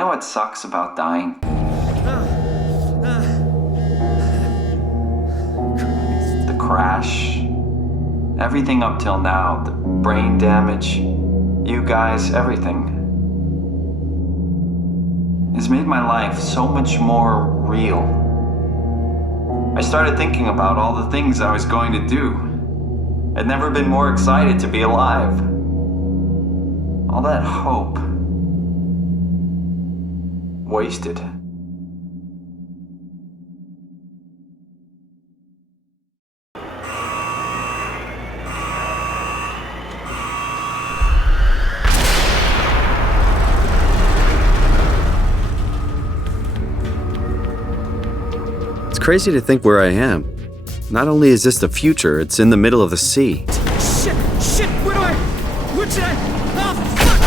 know what sucks about dying? The crash. Everything up till now. The brain damage. You guys, everything. It's made my life so much more real. I started thinking about all the things I was going to do. I'd never been more excited to be alive. All that hope. Wasted. It's crazy to think where I am. Not only is this the future, it's in the middle of the sea. Shit, what should I, oh, fuck!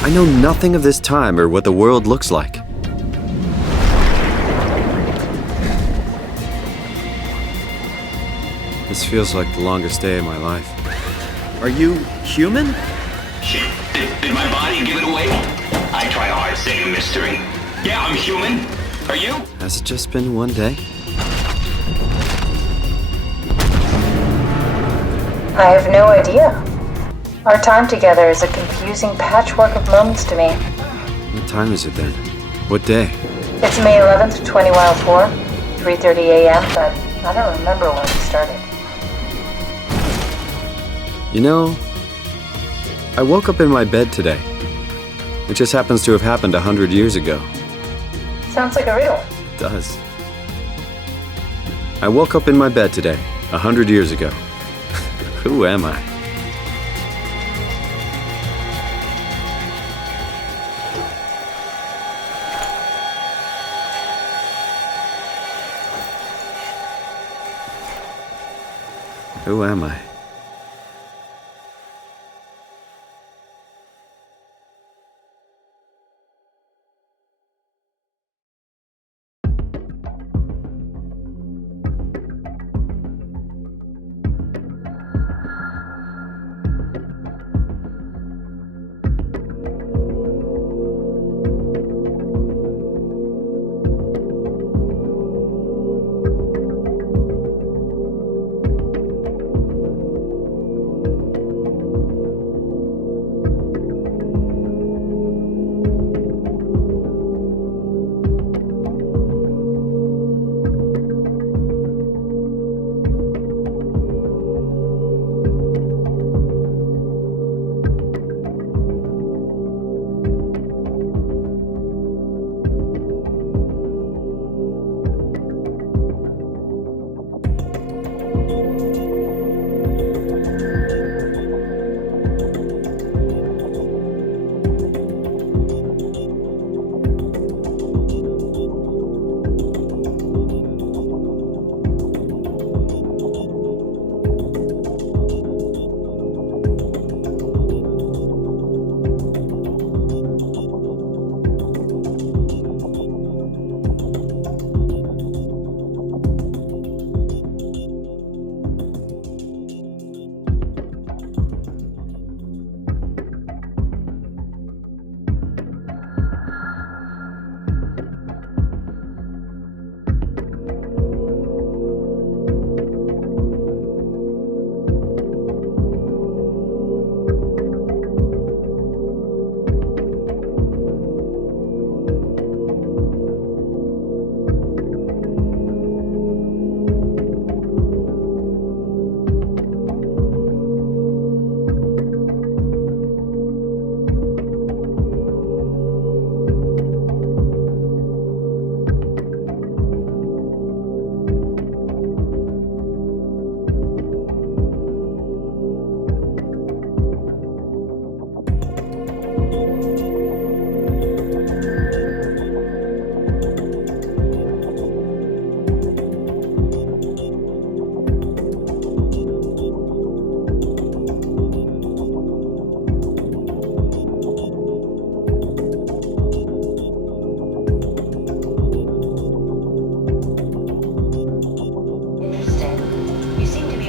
I know nothing of this time or what the world looks like. This feels like the longest day of my life. Are you human? Shit, did my body give it away? I try hard staying a mystery. Yeah, I'm human. Are you? Has it just been one day? I have no idea. Our time together is a confusing patchwork of moments to me. What time is it then? What day? It's May 11th, 2004, 3:30 a.m., but I don't remember when we started. You know, I woke up in my bed today. It just happens to have happened 100 years ago. Sounds like a riddle. It does. I woke up in my bed today, 100 years ago. Who am I? Who am I?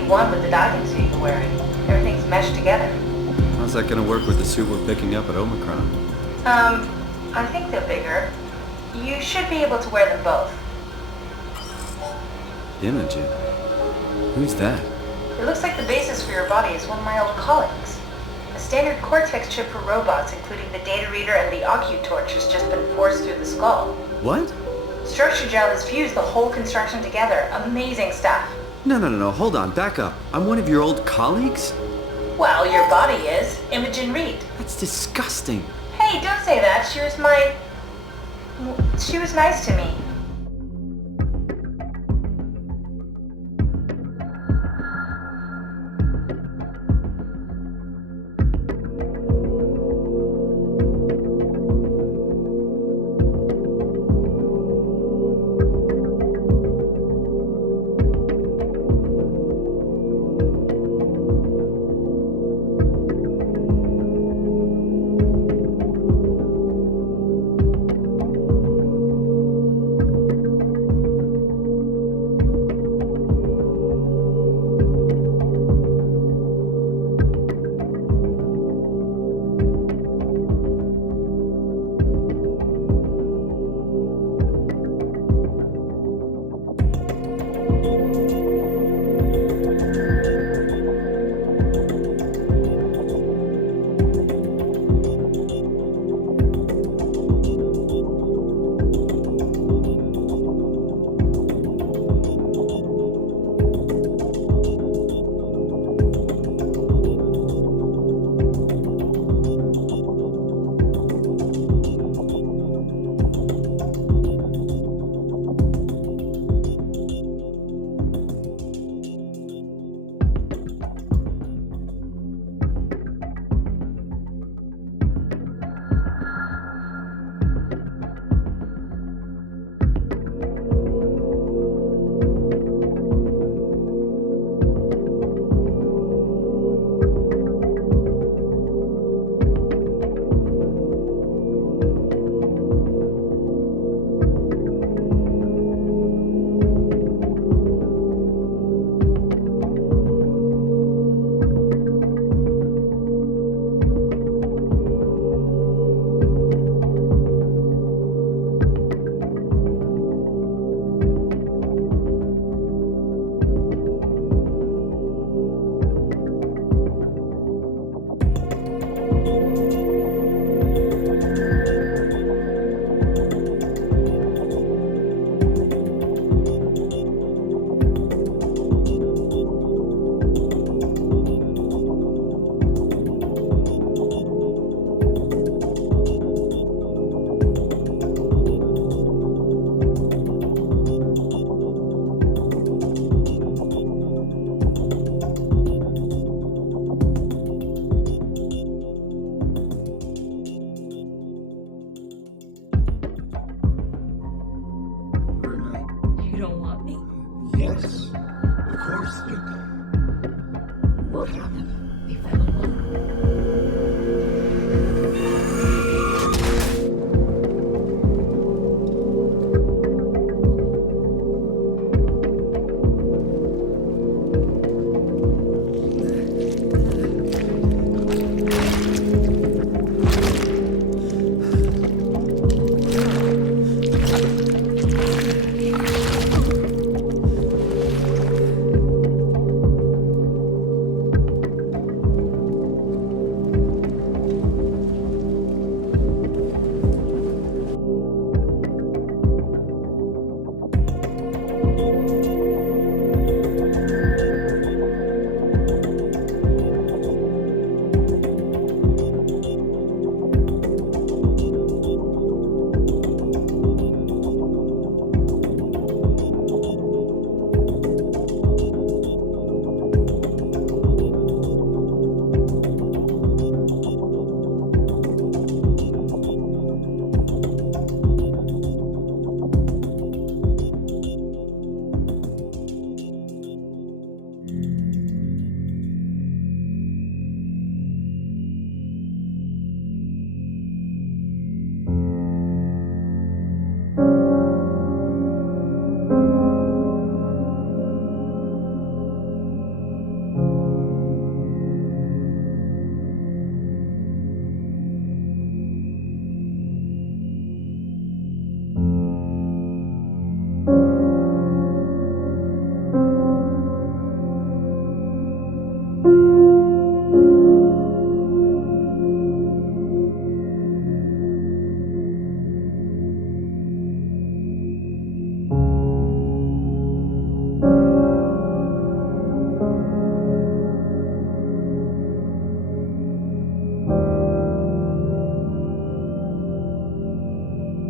one with the diving suit you're wearing. Everything's meshed together. How's that gonna work with the suit we're picking up at Omicron? I think they're bigger. You should be able to wear them both. Imogen? Who's that? It looks like the basis for your body is one of my old colleagues. A standard Cortex chip for robots, including the data reader and the OcuTorch, has just been forced through the skull. What? Structure gel has fused the whole construction together. Amazing stuff. No, hold on, back up. I'm one of your old colleagues? Well, your body is. Imogen Reed. That's disgusting. Hey, don't say that. She was nice to me.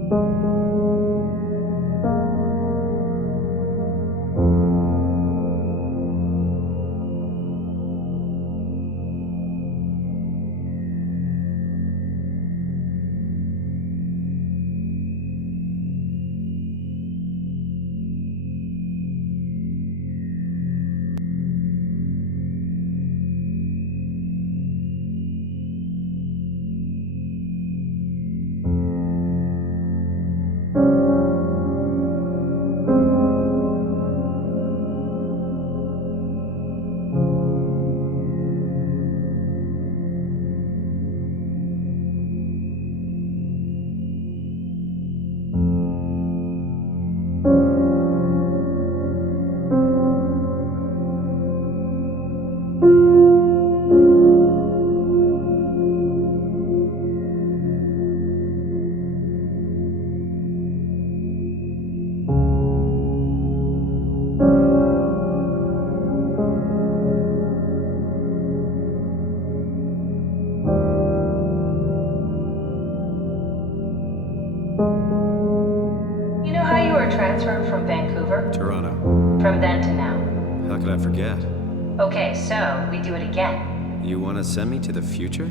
You know how you were transferred from Vancouver? Toronto. From then to now. How could I forget? Okay, so we do it again. You want to send me to the future?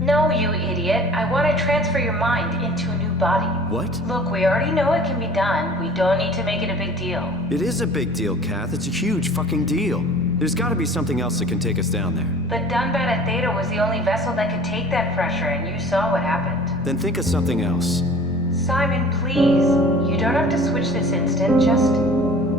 No, you idiot. I want to transfer your mind into a new body. What? Look, we already know it can be done. We don't need to make it a big deal. It is a big deal, Kath. It's a huge fucking deal. There's gotta be something else that can take us down there. The Dunbat Theta was the only vessel that could take that pressure, and you saw what happened. Then think of something else. Simon, please. You don't have to switch this instant. Just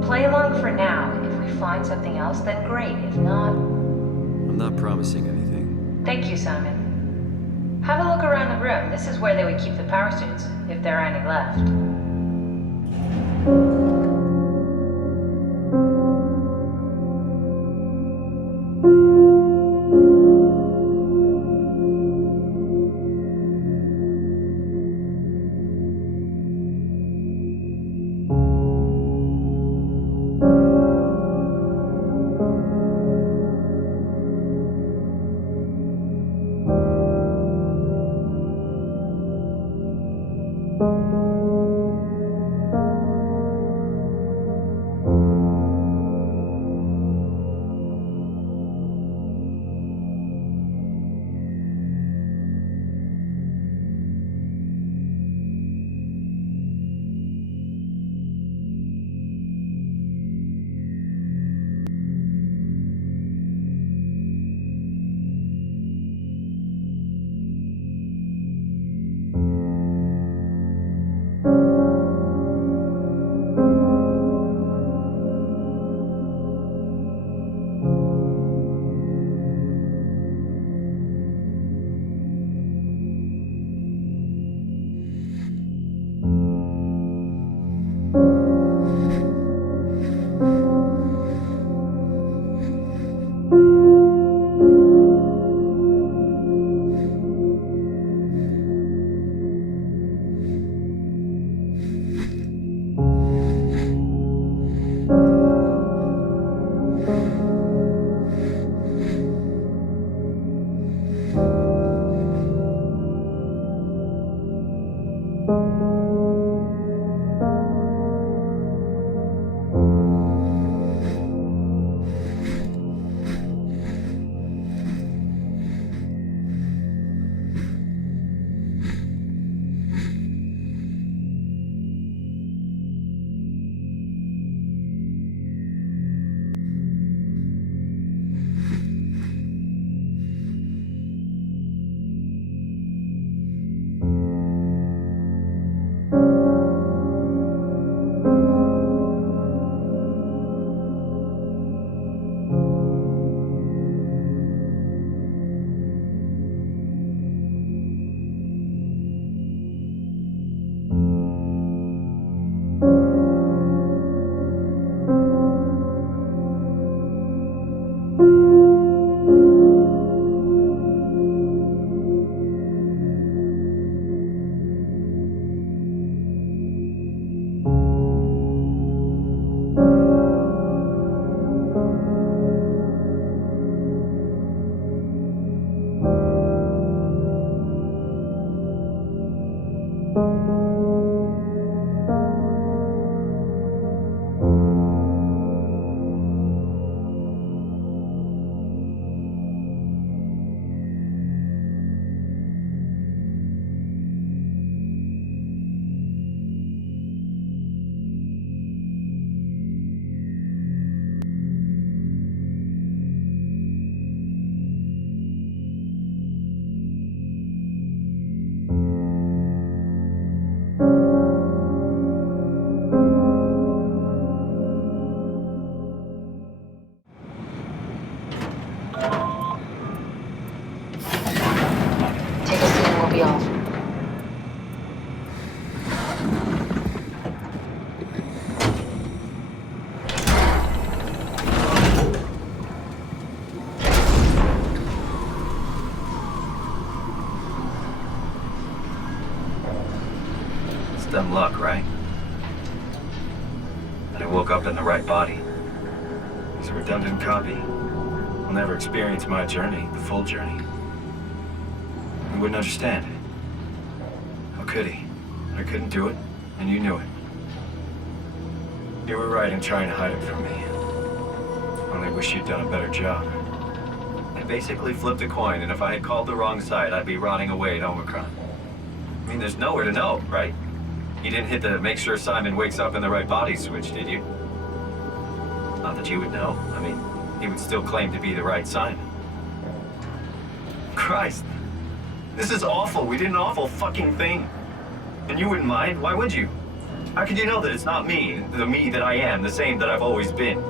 play along for now. If we find something else, then great. If not... I'm not promising anything. Thank you, Simon. Have a look around the room. This is where they would keep the power suits, if there are any left. Dumb luck, right? That I woke up in the right body. He's a redundant copy. I'll never experience my journey, the full journey. He wouldn't understand. How could he? I couldn't do it, and you knew it. You were right in trying to hide it from me. Only wish you'd done a better job. I basically flipped a coin, and if I had called the wrong side, I'd be rotting away at Omicron. I mean, there's nowhere to know, right? You didn't hit the make sure Simon wakes up in the right body switch, did you? Not that you would know. I mean, he would still claim to be the right Simon. Christ. This is awful. We did an awful fucking thing. And you wouldn't mind? Why would you? How could you know that it's not me, the me that I am, the same that I've always been?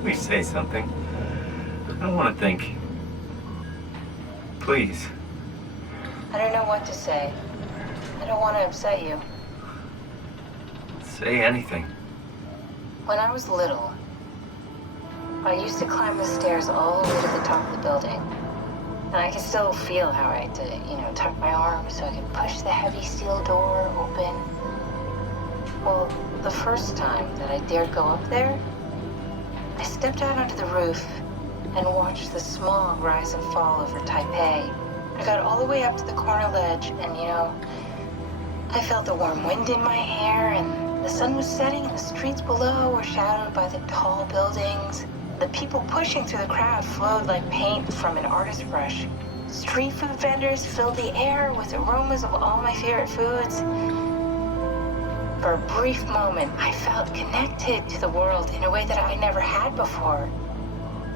Please say something. I don't want to think. Please. I don't know what to say. I don't want to upset you. Say anything. When I was little, I used to climb the stairs all the way to the top of the building. And I can still feel how I had to, tuck my arm so I could push the heavy steel door open. Well, the first time that I dared go up there, I stepped out onto the roof and watched the smog rise and fall over Taipei. I got all the way up to the corner ledge and, I felt the warm wind in my hair and the sun was setting and the streets below were shadowed by the tall buildings. The people pushing through the crowd flowed like paint from an artist's brush. Street food vendors filled the air with aromas of all my favorite foods. For a brief moment, I felt connected to the world in a way that I never had before.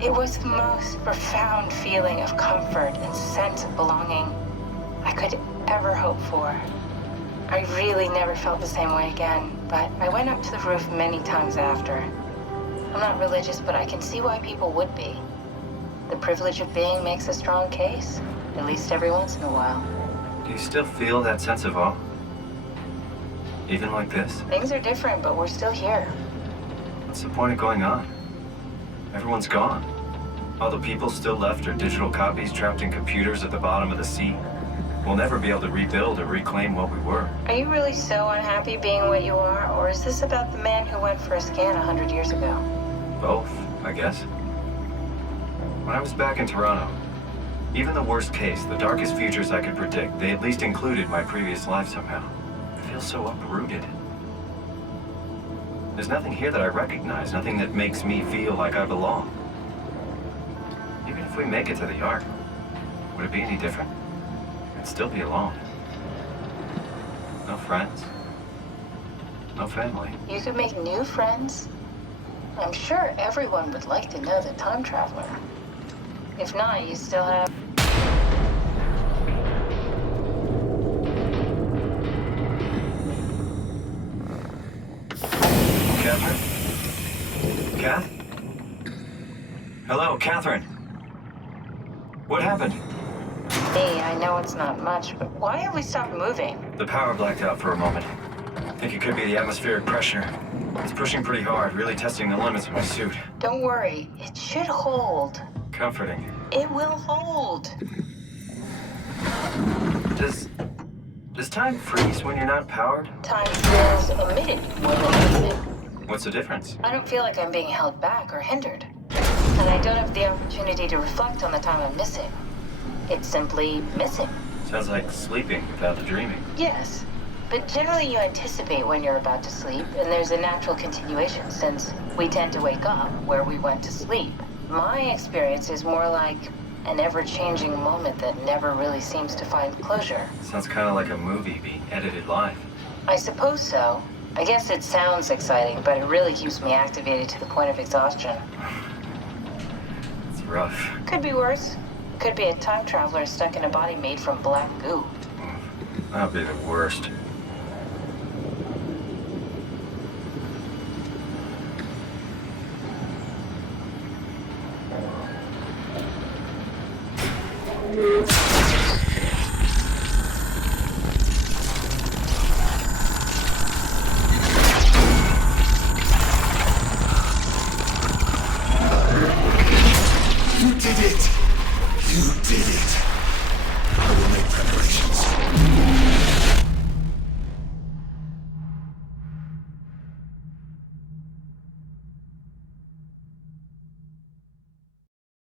It was the most profound feeling of comfort and sense of belonging I could ever hope for. I really never felt the same way again, but I went up to the roof many times after. I'm not religious, but I can see why people would be. The privilege of being makes a strong case, at least every once in a while. Do you still feel that sense of awe? Even like this? Things are different, but we're still here. What's the point of going on? Everyone's gone. All the people still left are digital copies trapped in computers at the bottom of the sea. We'll never be able to rebuild or reclaim what we were. Are you really so unhappy being what you are, or is this about the man who went for a scan 100 years ago? Both, I guess. When I was back in Toronto, even the worst case, the darkest futures I could predict, they at least included my previous life somehow. I feel so uprooted. There's nothing here that I recognize, nothing that makes me feel like I belong. Even if we make it to the Ark, would it be any different? I'd still be alone. No friends. No family. You could make new friends. I'm sure everyone would like to know the time traveler. If not, you still have... Catherine? Kath? Hello, Catherine. What happened? Hey, I know it's not much, but why have we stopped moving? The power blacked out for a moment. I think it could be the atmospheric pressure. It's pushing pretty hard, really testing the limits of my suit. Don't worry, it should hold. Comforting. It will hold. Does time freeze when you're not powered? Time feels omitted more than omitted. What's the difference? I don't feel like I'm being held back or hindered. And I don't have the opportunity to reflect on the time I'm missing. It's simply missing. Sounds like sleeping without the dreaming. Yes, but generally you anticipate when you're about to sleep, and there's a natural continuation since we tend to wake up where we went to sleep. My experience is more like an ever-changing moment that never really seems to find closure. Sounds kind of like a movie being edited live. I suppose so. I guess it sounds exciting, but it really keeps me activated to the point of exhaustion. It's rough. Could be worse. Could be a time traveler stuck in a body made from black goo. That'd be the worst.